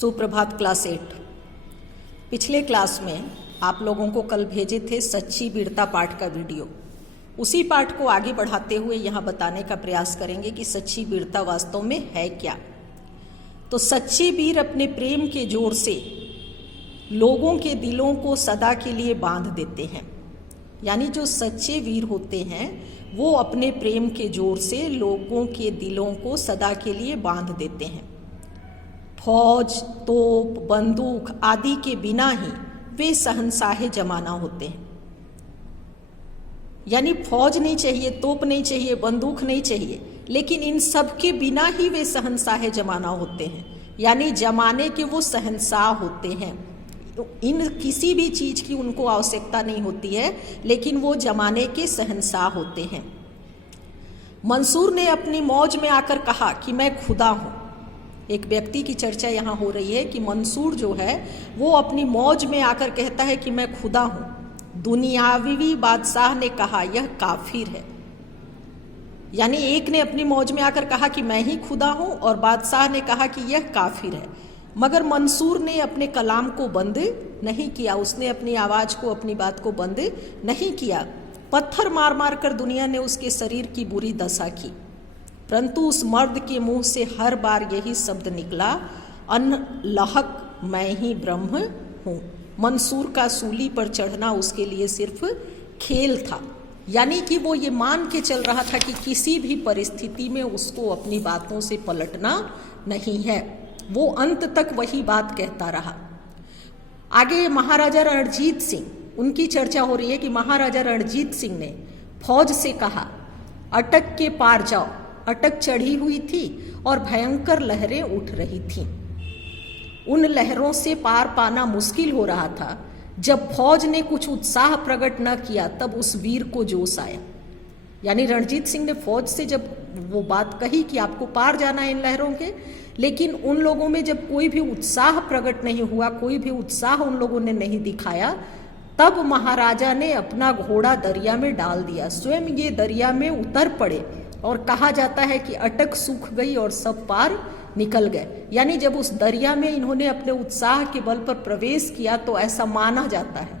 सुप्रभात क्लास 8। पिछले क्लास में आप लोगों को कल भेजे थे सच्ची वीरता पाठ का वीडियो। उसी पाठ को आगे बढ़ाते हुए यहाँ बताने का प्रयास करेंगे कि सच्ची वीरता वास्तव में है क्या। तो सच्चे वीर अपने प्रेम के जोर से लोगों के दिलों को सदा के लिए बांध देते हैं। यानी जो सच्चे वीर होते हैं वो अपने प्रेम के जोर से लोगों के दिलों को सदा के लिए बांध देते हैं। फौज, तोप, बंदूक आदि के बिना ही वे शहंशाह जमाना होते हैं। यानी फौज नहीं चाहिए, तोप नहीं चाहिए, बंदूक नहीं चाहिए, लेकिन इन सब के बिना ही वे शहंशाह जमाना होते हैं। यानी जमाने के वो शहंशाह होते हैं। इन किसी भी चीज़ की उनको आवश्यकता नहीं होती है, लेकिन वो जमाने के शहंशाह होते हैं। मंसूर ने अपनी मौज में आकर कहा कि मैं खुदा हूँ। एक व्यक्ति की चर्चा यहाँ हो रही है कि मंसूर जो है वो अपनी मौज में आकर कहता है कि मैं खुदा हूँ। दुनियावी बादशाह ने कहा यह काफिर है। यानी एक ने अपनी मौज में आकर कहा कि मैं ही खुदा हूँ और बादशाह ने कहा कि यह काफिर है। मगर मंसूर ने अपने कलाम को बंद नहीं किया, उसने अपनी आवाज़ को, अपनी बात को बंद नहीं किया। पत्थर मार मार कर दुनिया ने उसके शरीर की बुरी दशा की, परंतु उस मर्द के मुंह से हर बार यही शब्द निकला, अनलहक मैं ही ब्रह्म हूँ। मंसूर का सूली पर चढ़ना उसके लिए सिर्फ खेल था। यानी कि वो ये मान के चल रहा था कि किसी भी परिस्थिति में उसको अपनी बातों से पलटना नहीं है। वो अंत तक वही बात कहता रहा। आगे महाराजा रणजीत सिंह, उनकी चर्चा हो रही है कि महाराजा रणजीत सिंह ने फौज से कहा अटक के पार जाओ। अटक चढ़ी हुई थी और भयंकर लहरें उठ रही थीं। उन लहरों से पार पाना मुश्किल हो रहा था। जब फौज ने कुछ उत्साह प्रकट न किया तब उस वीर को जोश आया। यानी रणजीत सिंह ने फौज से जब वो बात कही कि आपको पार जाना है इन लहरों के, लेकिन उन लोगों में जब कोई भी उत्साह प्रकट नहीं हुआ, कोई भी उत्साह उन लोगों ने नहीं दिखाया, तब महाराजा ने अपना घोड़ा दरिया में डाल दिया। स्वयं ये दरिया में उतर पड़े और कहा जाता है कि अटक सूख गई और सब पार निकल गए। यानी जब उस दरिया में इन्होंने अपने उत्साह के बल पर प्रवेश किया तो ऐसा माना जाता है।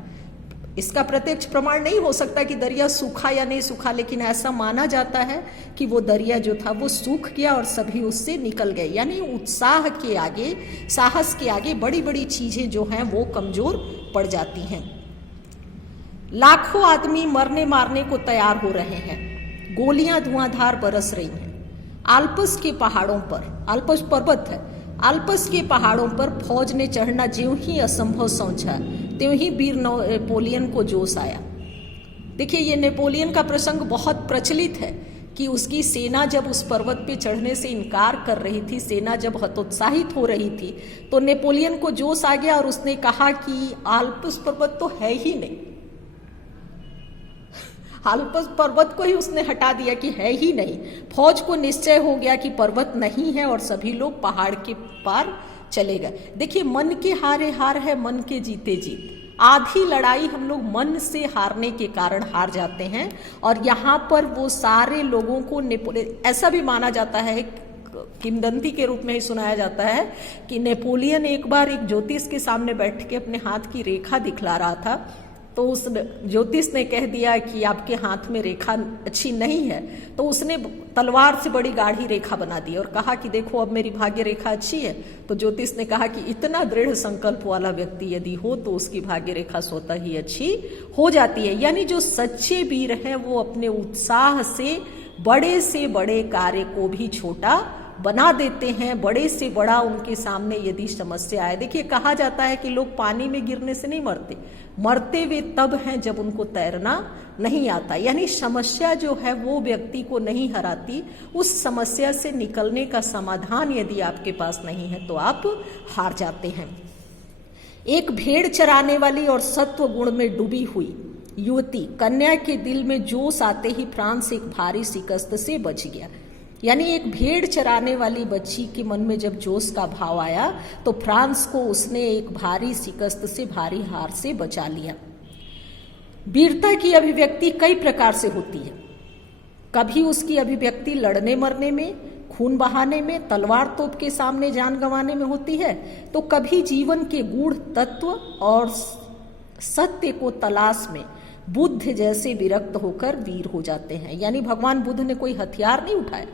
इसका प्रत्यक्ष प्रमाण नहीं हो सकता कि दरिया सूखा या नहीं सूखा, लेकिन ऐसा माना जाता है कि वो दरिया जो था वो सूख गया और सभी उससे निकल गए। यानी उत्साह के आगे, साहस के आगे बड़ी बड़ी चीजें जो हैं वो कमजोर पड़ जाती हैं। लाखों आदमी मरने मारने को तैयार हो रहे हैं। गोलियां धुआंधार बरस रही हैं। आल्पस के पहाड़ों पर, आल्पस पर्वत है, आल्पस के पहाड़ों पर फौज ने चढ़ना ज्यों ही असंभव समझा त्यों ही वीर नेपोलियन को जोश आया। देखिए, ये नेपोलियन का प्रसंग बहुत प्रचलित है कि उसकी सेना जब उस पर्वत पे चढ़ने से इनकार कर रही थी, सेना जब हतोत्साहित हो रही थी, तो नेपोलियन को जोश आ गया और उसने कहा कि आल्पस पर्वत तो है ही नहीं। आल्पस पर्वत को ही उसने हटा दिया कि है ही नहीं। फौज को निश्चय हो गया कि पर्वत नहीं है और सभी लोग पहाड़ के पार चले गए। देखिए, मन के हारे हार है, मन के जीते जीत। आधी लड़ाई हम लोग मन से हारने के कारण हार जाते हैं। और यहाँ पर वो सारे लोगों को नेपोलियन, ऐसा भी माना जाता है, किंवदंती के रूप में ही सुनाया जाता है कि नेपोलियन एक बार एक ज्योतिष के सामने बैठ के अपने हाथ की रेखा दिखला रहा था, तो उस ज्योतिष ने कह दिया कि आपके हाथ में रेखा अच्छी नहीं है। तो उसने तलवार से बड़ी गाढ़ी रेखा बना दी और कहा कि देखो अब मेरी भाग्य रेखा अच्छी है। तो ज्योतिष ने कहा कि इतना दृढ़ संकल्प वाला व्यक्ति यदि हो तो उसकी भाग्य रेखा स्वतः ही अच्छी हो जाती है। यानी जो सच्चे वीर हैं वो अपने उत्साह से बड़े कार्य को भी छोटा बना देते हैं। बड़े से बड़ा उनके सामने यदि समस्या आए, देखिए कहा जाता है कि लोग पानी में गिरने से नहीं मरते, मरते वे तब हैं जब उनको तैरना नहीं आता। यानी समस्या जो है वो व्यक्ति को नहीं हराती, उस समस्या से निकलने का समाधान यदि आपके पास नहीं है तो आप हार जाते हैं। एक भेड़ चराने वाली और सत्व गुण में डूबी हुई युवती कन्या के दिल में जोश आते ही फ्रांस एक भारी शिकस्त से बच गया। यानी एक भेड़ चराने वाली बच्ची के मन में जब जोश का भाव आया तो फ्रांस को उसने एक भारी शिकस्त से, भारी हार से बचा लिया। वीरता की अभिव्यक्ति कई प्रकार से होती है। कभी उसकी अभिव्यक्ति लड़ने मरने में, खून बहाने में, तलवार तोप के सामने जान गंवाने में होती है, तो कभी जीवन के गूढ़ तत्व और सत्य को तलाश में बुद्ध जैसे विरक्त होकर वीर हो जाते हैं। यानी भगवान बुद्ध ने कोई हथियार नहीं उठाया,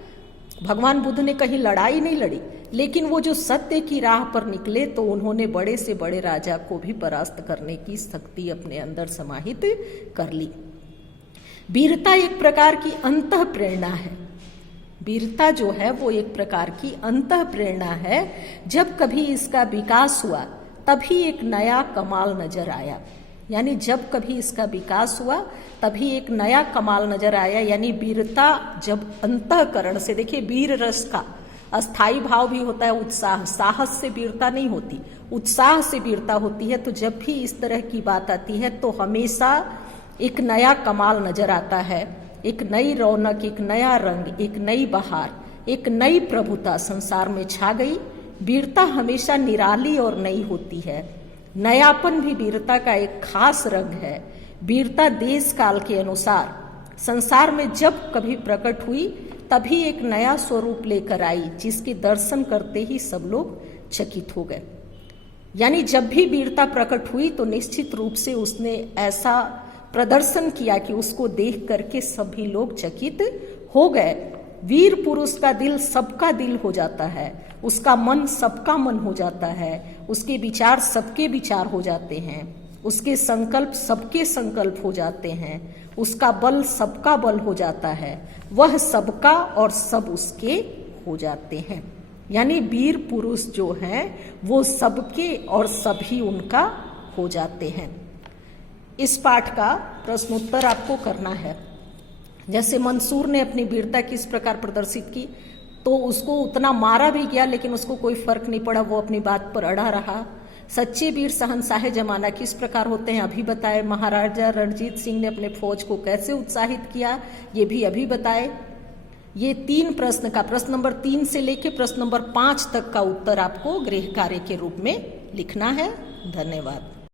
भगवान बुद्ध ने कहीं लड़ाई नहीं लड़ी, लेकिन वो जो सत्य की राह पर निकले तो उन्होंने बड़े से बड़े राजा को भी परास्त करने की शक्ति अपने अंदर समाहित कर ली। वीरता एक प्रकार की अंतः प्रेरणा है। वीरता जो है वो एक प्रकार की अंतः प्रेरणा है। जब कभी इसका विकास हुआ तभी एक नया कमाल नजर आया। यानी जब कभी इसका विकास हुआ तभी एक नया कमाल नजर आया। यानी वीरता जब अंतःकरण से, देखिए वीर रस का अस्थाई भाव भी होता है, उत्साह, साहस से वीरता नहीं होती, उत्साह से वीरता होती है। तो जब भी इस तरह की बात आती है तो हमेशा एक नया कमाल नजर आता है, एक नई रौनक, एक नया रंग, एक नई बहार, एक नई प्रभुता संसार में छा गई। वीरता हमेशा निराली और नई होती है। नयापन भी वीरता का एक खास रंग है। वीरता देश काल के अनुसार संसार में जब कभी प्रकट हुई तभी एक नया स्वरूप लेकर आई, जिसके दर्शन करते ही सब लोग चकित हो गए। यानी जब भी वीरता प्रकट हुई तो निश्चित रूप से उसने ऐसा प्रदर्शन किया कि उसको देख करके सभी लोग चकित हो गए। वीर पुरुष का दिल सबका दिल हो जाता है, उसका मन सबका मन हो जाता है, उसके विचार सबके विचार हो जाते हैं, उसके संकल्प सबके संकल्प हो जाते हैं, उसका बल सबका बल हो जाता है, वह सबका और सब उसके हो जाते हैं। यानी वीर पुरुष जो हैं वो सबके और सभी उनका हो जाते हैं। इस पाठ का प्रश्नोत्तर आपको करना है। जैसे मंसूर ने अपनी वीरता किस प्रकार प्रदर्शित की, तो उसको उतना मारा भी गया लेकिन उसको कोई फर्क नहीं पड़ा, वो अपनी बात पर अड़ा रहा। सच्चे वीर शहंशाह जमाना किस प्रकार होते हैं अभी बताए। महाराजा रणजीत सिंह ने अपने फौज को कैसे उत्साहित किया ये भी अभी बताए। ये 3 प्रश्न का प्रश्न नंबर 3 से लेके प्रश्न नंबर 5 तक का उत्तर आपको गृह कार्य के रूप में लिखना है। धन्यवाद।